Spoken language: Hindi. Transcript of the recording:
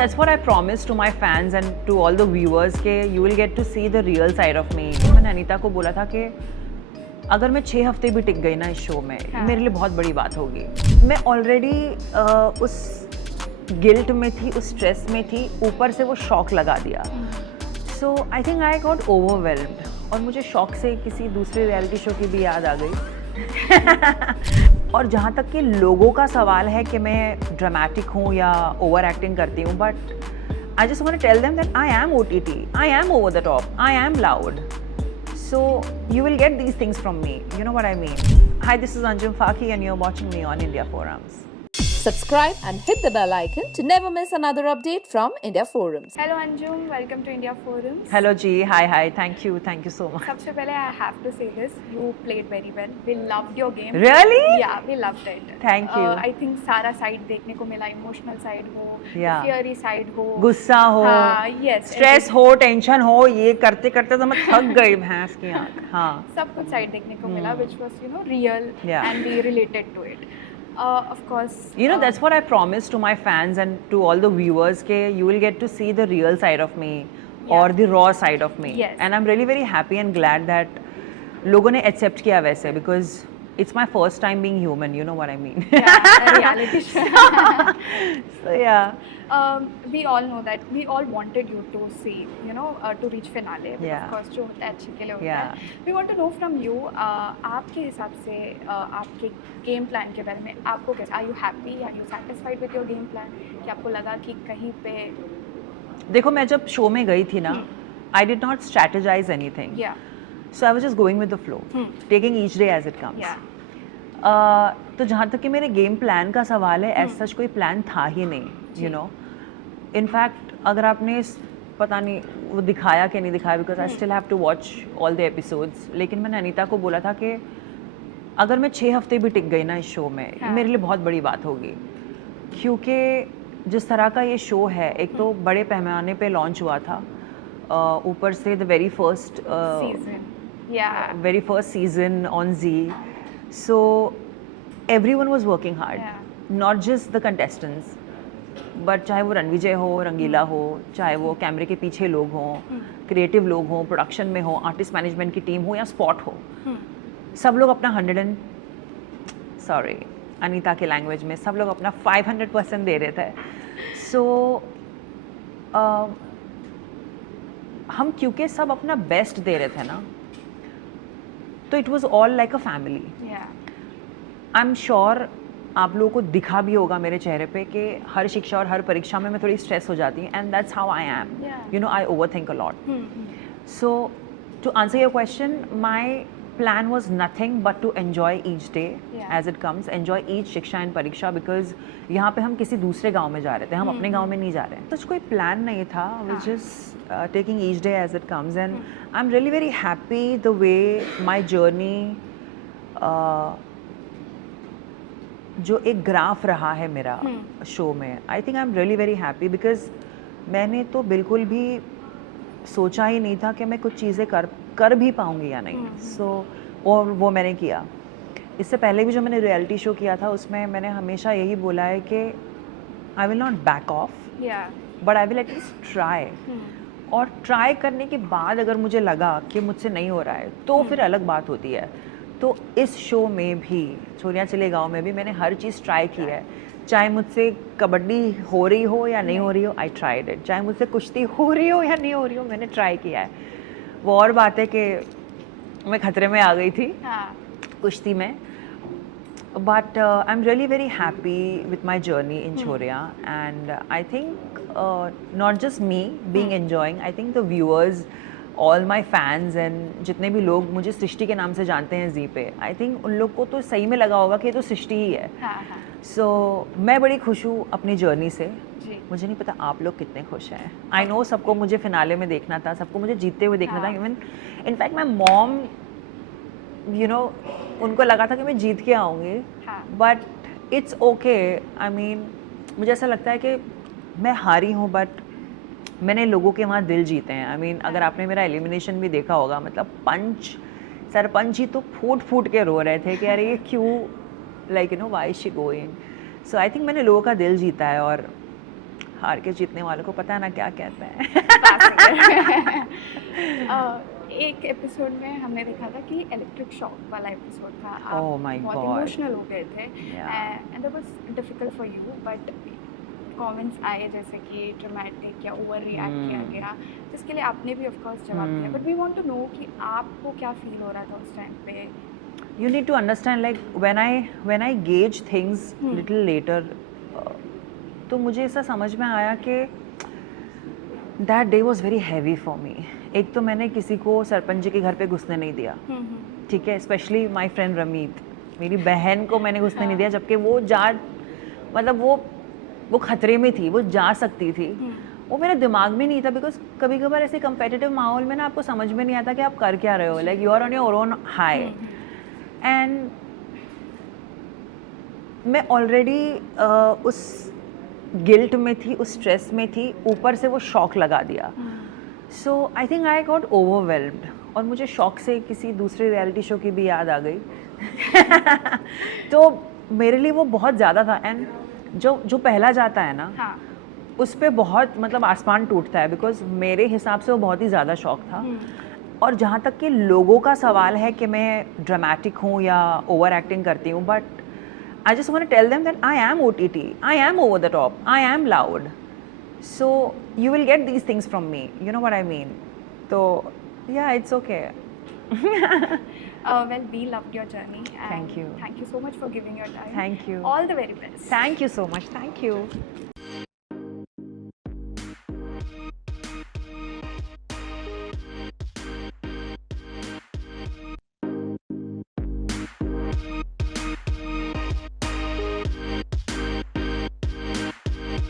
that's what I promised to my fans and to all the viewers कि you will get to see the real side of me. मैंने अनीता को बोला था कि अगर मैं 6 हफ्ते भी टिक गई ना इस शो में, मेरे लिए बहुत बड़ी बात होगी. मैं ऑलरेडी उस गिल्ट में थी, उस स्ट्रेस में थी, ऊपर से वो शॉक लगा दिया. So I think I got overwhelmed और मुझे शॉक से किसी दूसरे रियलिटी शो की भी याद आ गई. और जहाँ तक कि लोगों का सवाल है कि मैं ड्रामेटिक हूँ या ओवर एक्टिंग करती हूँ, but I just want to tell them that I am OTT, I am over the top, I am loud. So you will get these things from me. You know what I mean? Hi, this is Anjum Faki and you're watching me on India Forums. Subscribe and hit the bell icon to never miss another update from India Forums. Hello Anjum, welcome to India Forums. Hello Ji, hi, thank you so much. सबसे पहले I have to say this, you played very well. We loved your game. Really? Yeah, we loved it. Thank you. I think सारा side देखने को मिला, emotional side हो, Yeah. fiery side हो, गुस्सा हो, yes, स्ट्रेस हो, टेंशन हो, ये करते करते तो मैं थक गई भैंस की आँख. हाँ. सब कुछ side देखने को मिला, which was real Yeah. and we related to it. Of course. That's what I promised to my fans and to all the viewers कि you will get to see the real side of me or the raw side of me. Yes. And I'm really very happy and glad that लोगों ने accept किया वैसे because it's my first time being human, you know what I mean. Yeah, a reality show. So yeah. We all know that we all wanted you to see, to reach finale. But Yeah. Of course, जो होता है अच्छे के लिए होता Yeah. है. We want to know from you, आपके हिसाब से आपके game plan के बारे में आपको कैसे? Are you happy? Are you satisfied with your game plan? कि आपको लगा कि कहीं पे? देखो मैं जब शो में गई थी ना, I did not strategize anything. Yeah. So I was just going with the flow, taking each day as it comes. Yeah. तो जहाँ तक कि मेरे गेम प्लान का सवाल है, एज सच कोई प्लान था ही नहीं, you know. इनफैक्ट अगर आपने पता नहीं वो दिखाया कि नहीं दिखाया, because I still have to watch all the episodes, लेकिन मैंने अनीता को बोला था कि अगर मैं 6 हफ्ते भी टिक गई ना इस शो में, मेरे लिए बहुत बड़ी बात होगी. क्योंकि जिस तरह का ये शो है, एक तो बड़े पैमाने पे लॉन्च हुआ था, ऊपर से the very first season on Zee. So everyone was working hard, not just the contestants, but चाहे वो रणविजय हो, रंगीला हो, चाहे वो कैमरे के पीछे लोग हों, क्रिएटिव लोग हों, प्रोडक्शन में हो, आर्टिस्ट मैनेजमेंट की टीम हो या स्पॉट हो, सब लोग अपना अनीता के लैंग्वेज में सब लोग अपना 500% दे रहे थे. So हम क्योंकि सब अपना बेस्ट दे रहे थे ना, तो it was all like a family. I am sure आप लोगों को दिखा भी होगा मेरे चेहरे पे कि हर शिक्षा और हर परीक्षा में मैं थोड़ी स्ट्रेस हो जाती हूँ, and that's how I am. I overthink a lot. So to answer your question, my plan was nothing but to enjoy each day as it comes, enjoy each शिक्षा एंड परीक्षा, बिकॉज यहाँ पे हम किसी दूसरे गाँव में जा रहे थे, हम अपने गाँव में नहीं जा रहे हैं. तो कोई प्लान नहीं था, which is taking each day as it comes, and I'm really very happy the way my journey जो एक ग्राफ रहा है मेरा शो में. I think I'm really very happy because मैंने तो बिल्कुल भी सोचा ही नहीं था कि मैं कुछ चीज़ें कर भी पाऊँगी या नहीं. और वो मैंने किया. इससे पहले भी जो मैंने रियलिटी शो किया था, उसमें मैंने हमेशा यही बोला है कि I will not back off, but I will at least try. और ट्राई करने के बाद अगर मुझे लगा कि मुझसे नहीं हो रहा है, तो फिर अलग बात होती है. तो इस शो में भी, छोरियाँ चले गाँव में भी, मैंने हर चीज़ ट्राई की है. चाहे मुझसे कबड्डी हो रही हो या नहीं हो रही हो, आई ट्राइड इट. चाहे मुझसे कुश्ती हो रही हो या नहीं हो रही हो, मैंने ट्राई किया है. वो और बात है कि मैं खतरे में आ गई थी कुश्ती में. But I'm really very happy with my journey in Choria, and I think not just me being enjoying, I think the viewers, all my fans and जितने भी लोग मुझे सृष्टि के नाम से जानते हैं जी पे, I think उन लोग को तो सही में लगा होगा कि ये तो सृष्टि ही है. So मैं बड़ी खुश हूँ अपनी जर्नी से. मुझे नहीं पता आप लोग कितने खुश हैं. I know सबको मुझे फिनाले में देखना था, सबको मुझे जीतते हुए देखना था. Even in fact my mom, उनको लगा था कि मैं जीत के आऊँगी, but it's okay. I mean मुझे ऐसा लगता है कि मैं हारी हूँ, बट मैंने लोगों के वहाँ दिल जीते हैं. आई मीन अगर आपने मेरा एलिमिनेशन भी देखा होगा, मतलब सरपंच ही तो फूट के रो रहे थे कि अरे ये क्यों, why she going. So I think मैंने लोगों का दिल जीता है, और हार के जीतने वालों को पता है ना क्या कहते हैं. एक एपिसोड में हमने देखा था कि इलेक्ट्रिक शॉक वाला एपिसोड था. आप Oh my बहुत God. इमोशनल हो गए थे Yeah. And that was difficult for you, but comments आए जैसे कि ड्रामेटिक या ओवर रिएक्ट किया गया, जिसके लिए आपने भी ऑफ कोर्स जवाब दिया. But we want to know कि आपको क्या फील हो रहा था उस टाइम पे. You need to understand, like when I gauge things little later, तो मुझे ऐसा समझ में आया कि that day was very heavy for me. एक तो मैंने किसी को सरपंच जी के घर पे घुसने नहीं दिया, ठीक है, स्पेशली माय फ्रेंड रमीत, मेरी बहन को मैंने घुसने नहीं दिया, जबकि वो मतलब वो खतरे में थी, वो जा सकती थी. वो मेरे दिमाग में नहीं था, बिकॉज कभी कभार ऐसे कंपेटिटिव माहौल में ना आपको समझ में नहीं आता कि आप कर क्या रहे हो, like you are on your own high. एंड मैं ऑलरेडी उस गिल्ट में थी, उस स्ट्रेस में थी, ऊपर से वो शॉक लगा दिया. So I think I got overwhelmed, और मुझे शॉक से किसी दूसरे रियलिटी शो की भी याद आ गई. तो मेरे लिए वो बहुत ज़्यादा था. एंड जो पहला जाता है ना, हाँ. उस पर बहुत मतलब आसमान टूटता है, बिकॉज मेरे हिसाब से वो बहुत ही ज़्यादा शौक था. और जहाँ तक कि लोगों का सवाल है कि मैं ड्रामेटिक हूँ या ओवर एक्टिंग करती हूँ, but I just want to tell them that I am OTT, I am over the top, I am loud, so you will get these things from me, you know what I mean. तो yeah it's okay. Well, we loved your journey. And Thank you. Thank you so much for giving your time. Thank you. All the very best. Thank you so much. Thank you.